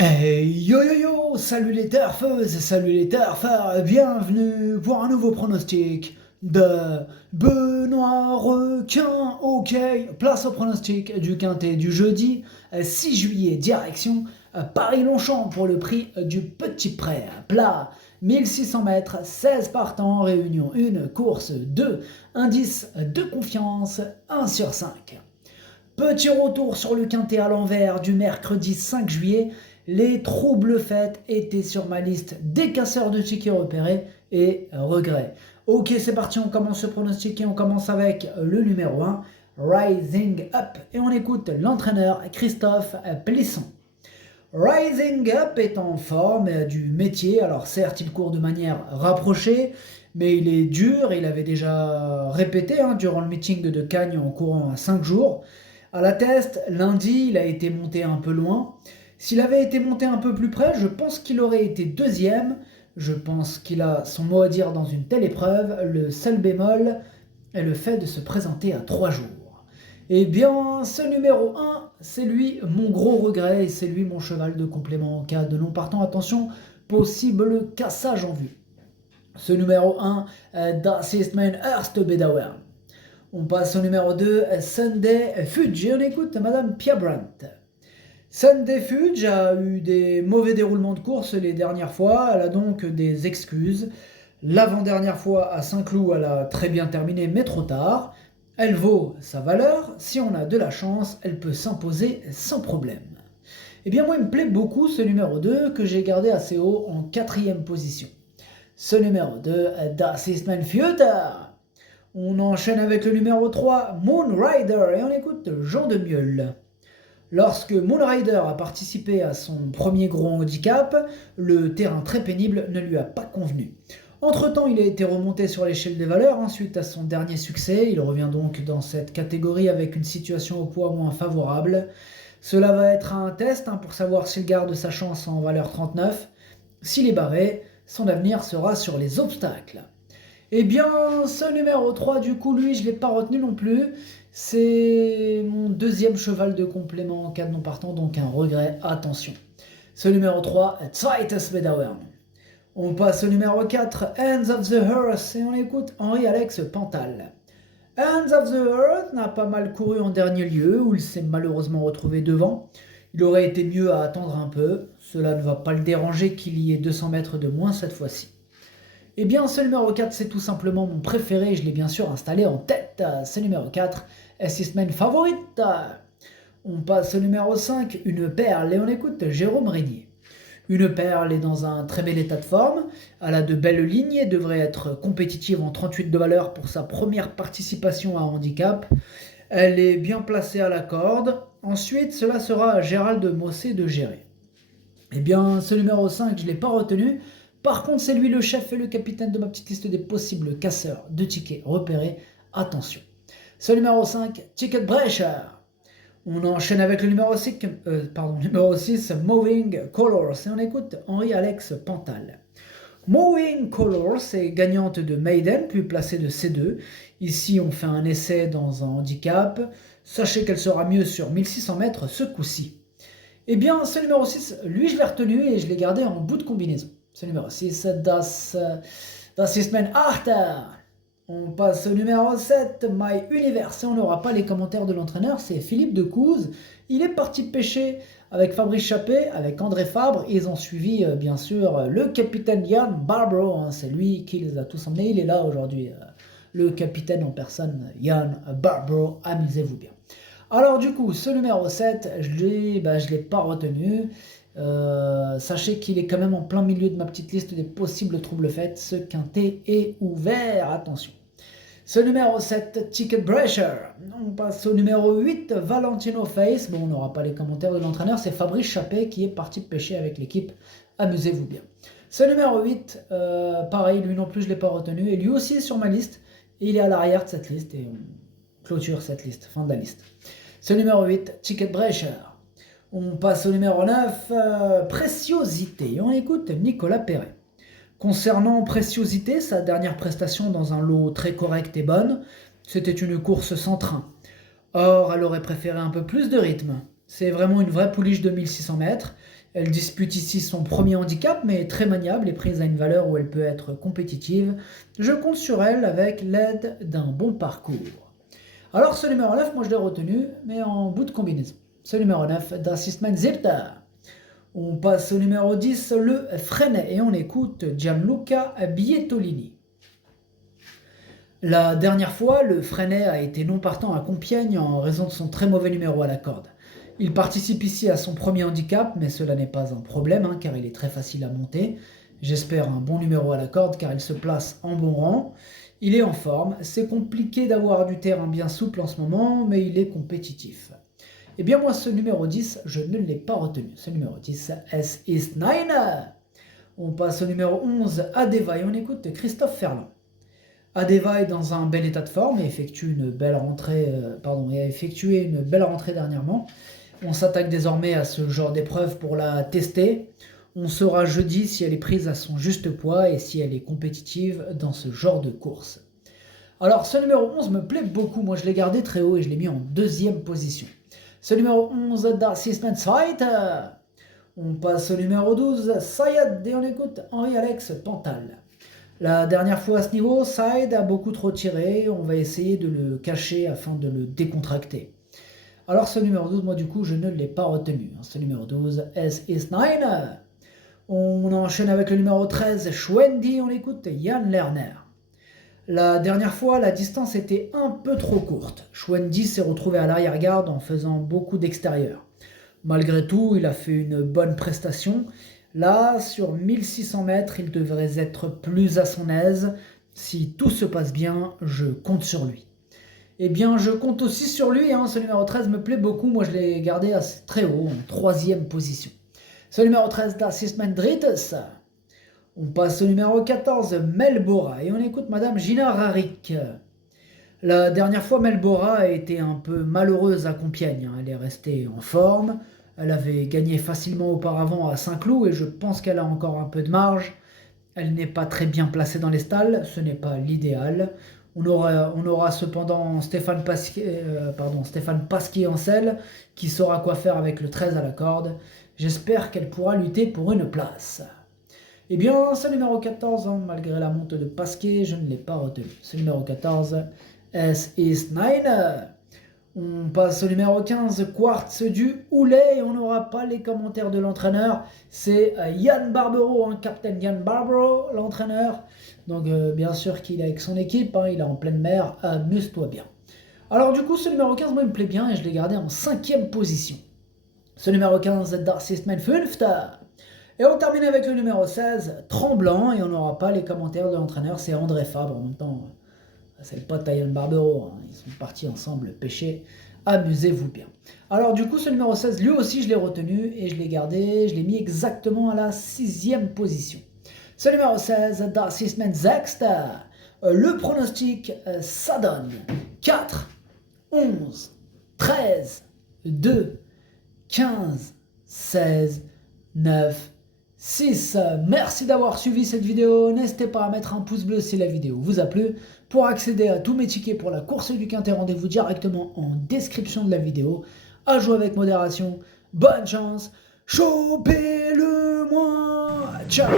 Yo yo yo, salut les turfeuses, salut les turfeurs, bienvenue pour un nouveau pronostic de Benoît Requin. Ok, place au pronostic du quintet du jeudi 6 juillet, direction Paris-Longchamp pour le prix du Petit Pré. Plat 1600 mètres, 16 partants, réunion 1, course 2, indice de confiance 1 sur 5. Petit retour sur le quintet à l'envers du mercredi 5 juillet. Les troubles faits étaient sur ma liste des casseurs de tickets repérés et regrets. Ok, c'est parti, on commence ce pronostic et on commence avec le numéro 1, Rising Up. Et on écoute l'entraîneur Christophe Plisson. Rising Up est en forme du métier. Alors certes, il court de manière rapprochée, mais il est dur. Il avait déjà répété durant le meeting de Cagnes en courant à 5 jours. À la test, lundi, il a été monté un peu loin. S'il avait été monté un peu plus près, je pense qu'il aurait été deuxième. Je pense qu'il a son mot à dire dans une telle épreuve. Le seul bémol est le fait de se présenter à 3 jours. Eh bien, ce numéro 1, c'est lui mon gros regret et c'est lui mon cheval de complément en cas de non partant. Attention, possible cassage en vue. Ce numéro 1, Das ist mein erster Bedauern. On passe au numéro 2, Sunday Fudge. Et on écoute Madame Piabrandt. Sunday Fudge a eu des mauvais déroulements de course les dernières fois. Elle a donc des excuses. L'avant-dernière fois à Saint-Cloud, elle a très bien terminé, mais trop tard. Elle vaut sa valeur. Si on a de la chance, elle peut s'imposer sans problème. Eh bien, moi, il me plaît beaucoup ce numéro 2 que j'ai gardé assez haut en 4e position. Ce numéro 2, Das ist mein Future. On enchaîne avec le numéro 3, Moonrider, et on écoute Jean de Mieul. Lorsque Moonrider a participé à son premier gros handicap, le terrain très pénible ne lui a pas convenu. Entre-temps, il a été remonté sur l'échelle des valeurs suite à son dernier succès. Il revient donc dans cette catégorie avec une situation au poids moins favorable. Cela va être un test pour savoir s'il garde sa chance en valeur 39. S'il est barré, son avenir sera sur les obstacles. Eh bien, ce numéro 3, du coup, lui, je ne l'ai pas retenu non plus. C'est mon deuxième cheval de complément en cas de non partant, donc un regret, attention. Ce numéro 3, Zweites Bedauern. On passe au numéro 4, Hands of the Earth, et on écoute Henri-Alex Pantal. Hands of the Earth n'a pas mal couru en dernier lieu, où il s'est malheureusement retrouvé devant. Il aurait été mieux à attendre un peu. Cela ne va pas le déranger qu'il y ait 200 mètres de moins cette fois-ci. Eh bien, ce numéro 4, c'est tout simplement mon préféré. Je l'ai bien sûr installé en tête. Ce numéro 4, es ist mein Favorit. On passe au numéro 5, une perle, et on écoute Jérôme Régnier. Une perle est dans un très bel état de forme. Elle a de belles lignes et devrait être compétitive en 38 de valeur pour sa première participation à handicap. Elle est bien placée à la corde. Ensuite, cela sera à Gérald Mossé de gérer. Eh bien, ce numéro 5, je ne l'ai pas retenu. Par contre, c'est lui le chef et le capitaine de ma petite liste des possibles casseurs de tickets repérés. Attention. Ce numéro 5, Ticket Brecher. On enchaîne avec le numéro 6, Moving Colors. Et on écoute Henri-Alex Pantal. Moving Colors est gagnante de Maiden, puis placée de C2. Ici, on fait un essai dans un handicap. Sachez qu'elle sera mieux sur 1600 mètres ce coup-ci. Eh bien, ce numéro 6, lui, je l'ai retenu et je l'ai gardé en bout de combinaison. Ce numéro 6, Das ist mein Achter. On passe au numéro 7, My Universe. Et on n'aura pas les commentaires de l'entraîneur, c'est Philippe Decouze. Il est parti pêcher avec Fabrice Chappé, avec André Fabre. Ils ont suivi, bien sûr, le capitaine Jan Barbro. C'est lui qui les a tous emmenés. Il est là aujourd'hui, le capitaine en personne, Jan Barbro. Amusez-vous bien. Alors du coup, ce numéro 7, je l'ai pas retenu. Sachez qu'il est quand même en plein milieu de ma petite liste des possibles troubles faits. Ce quintet est ouvert, attention. Ce numéro 7, Ticket Brecher. On passe au numéro 8, Valentino Face. Bon, on n'aura pas les commentaires de l'entraîneur, c'est Fabrice Chappé qui est parti pêcher avec l'équipe. Amusez-vous bien. Ce numéro 8, pareil, lui non plus je ne l'ai pas retenu. Et lui aussi est sur ma liste. Et il est à l'arrière de cette liste. Et on clôture cette liste, fin de la liste. Ce numéro 8, Ticket Brecher. On passe au numéro 9, Préciosité. Et on écoute Nicolas Perret. Concernant Préciosité, sa dernière prestation dans un lot très correct et bonne, c'était une course sans train. Or, elle aurait préféré un peu plus de rythme. C'est vraiment une vraie pouliche de 1600 mètres. Elle dispute ici son premier handicap, mais est très maniable et prise à une valeur où elle peut être compétitive. Je compte sur elle avec l'aide d'un bon parcours. Alors ce numéro 9, moi je l'ai retenu, mais en bout de combinaison. Ce numéro 9, d'Assistman Zirta. On passe au numéro 10, le Freinet, et on écoute Gianluca Bietolini. La dernière fois, le Freinet a été non partant à Compiègne en raison de son très mauvais numéro à la corde. Il participe ici à son premier handicap, mais cela n'est pas un problème, car il est très facile à monter. J'espère un bon numéro à la corde car il se place en bon rang. Il est en forme, c'est compliqué d'avoir du terrain bien souple en ce moment, mais il est compétitif. Eh bien moi, ce numéro 10, je ne l'ai pas retenu. Ce numéro 10, S is 9. On passe au numéro 11, Adeva, et on écoute Christophe Ferland. Adeva est dans un bel état de forme et a effectué une belle rentrée dernièrement. On s'attaque désormais à ce genre d'épreuve pour la tester. On saura jeudi si elle est prise à son juste poids et si elle est compétitive dans ce genre de course. Alors ce numéro 11 me plaît beaucoup, moi je l'ai gardé très haut et je l'ai mis en deuxième position. Ce numéro 11, d'Assistman Fight. On passe au numéro 12, Sayed, et on écoute Henri-Alex Pantal. La dernière fois à ce niveau, Sayed a beaucoup trop tiré, on va essayer de le cacher afin de le décontracter. Alors ce numéro 12, moi du coup, je ne l'ai pas retenu. Ce numéro 12, S is 9. On enchaîne avec le numéro 13, Schwendi, on écoute Yann Lerner. La dernière fois, la distance était un peu trop courte. Schwendi s'est retrouvé à l'arrière-garde en faisant beaucoup d'extérieur. Malgré tout, il a fait une bonne prestation. Là, sur 1600 mètres, il devrait être plus à son aise. Si tout se passe bien, je compte sur lui. Eh bien, je compte aussi sur lui. Ce numéro 13 me plaît beaucoup. Moi, je l'ai gardé très haut, en troisième position. Ce numéro 13, d'Assistman Drittes. On passe au numéro 14, Melbora, et on écoute Madame Gina Rarik. La dernière fois, Melbora a été un peu malheureuse à Compiègne. Elle est restée en forme. Elle avait gagné facilement auparavant à Saint-Cloud et je pense qu'elle a encore un peu de marge. Elle n'est pas très bien placée dans les stalles, ce n'est pas l'idéal. On aura cependant Stéphane Pasquier en selle qui saura quoi faire avec le 13 à la corde. J'espère qu'elle pourra lutter pour une place. Eh bien, ce numéro 14, malgré la montée de Pasquier, je ne l'ai pas retenu. Ce numéro 14, S is 9. On passe au numéro 15, Quartz du Houlet, et on n'aura pas les commentaires de l'entraîneur. C'est Yann Barbero, Captain Yann Barbero, l'entraîneur. Donc bien sûr qu'il est avec son équipe, il est en pleine mer, amuse-toi bien. Alors du coup, ce numéro 15, moi il me plaît bien et je l'ai gardé en 5e position. Ce numéro 15, d'Assistman Fünfter. Et on termine avec le numéro 16, Tremblant, et on n'aura pas les commentaires de l'entraîneur, c'est André Fabre. En même temps, c'est le pote Yann Barbero, ils sont partis ensemble pêcher, amusez-vous bien. Alors du coup, ce numéro 16, lui aussi je l'ai retenu et je l'ai gardé, je l'ai mis exactement à la 6e position. Ce numéro 16, d'Assistman Zexter. Le pronostic, ça donne 4, 11, 13, 2, 15, 16, 9, 6. Merci d'avoir suivi cette vidéo. N'hésitez pas à mettre un pouce bleu si la vidéo vous a plu. Pour accéder à tous mes tickets pour la course du Quintet, rendez-vous directement en description de la vidéo. À jouer avec modération. Bonne chance. Chopez-le moi. Ciao.